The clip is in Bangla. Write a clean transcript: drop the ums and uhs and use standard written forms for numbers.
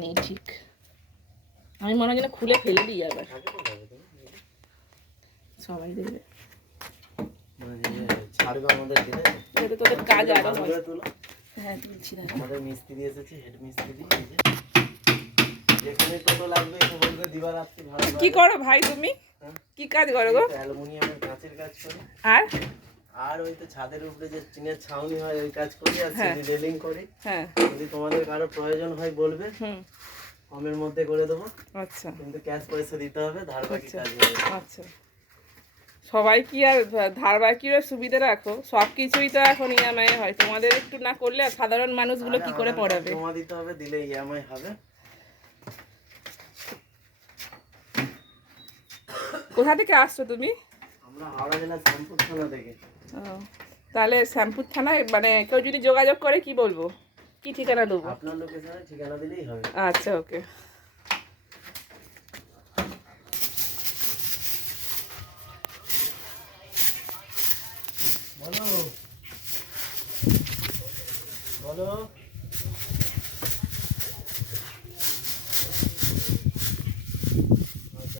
নেই ঠিক, আমি মনে হয় খুলে ফেলে দিই আবার, সবাই দেবে তোদের কাজ আরো হয়। হ্যাঁ তুলছি, আমাদের মিস্ত্রি এসেছে, হেড মিস্ত্রি। কি করো ভাই তুমি? কি কাজ করো গো? অ্যালুমিনিয়ামের কাঁচের কাজ করি। আর ওই তো ছাদের উপরে যে টিনের ছাউনি হয় ওই কাজ করি, আর সিঁড়ি রেলিং করি। হ্যাঁ, যদি তোমাদের কারো প্রয়োজন হয় বলবে, কমের মধ্যে করে দেবো। আচ্ছা, কিন্তু ক্যাশ পয়সা দিতে হবে, ধার বাকি কাজ হবে। আচ্ছা, সবাই কি আর ধার বাকির সুবিধা রাখো? সব কিছুই তো এখন ইএমআই হয়, তোমাদের একটু না করলে আর সাধারণ মানুষগুলো কি করে পড়াবে? জমা দিতে হবে, দিলে ইএমআই হবে। কোথা থেকে আসছো তুমি? আমরা হাওড়া জেলা শ্যামপুর থানা থেকে। তাহলে শ্যামপুর থানায় মানে কেউ যদি যোগাযোগ করে কি বলবো, কি ঠিকানা দেবো? আপনার লোকেশনে ঠিকানা দিলেই হবে। আচ্ছা, ওকে। বলো বলো।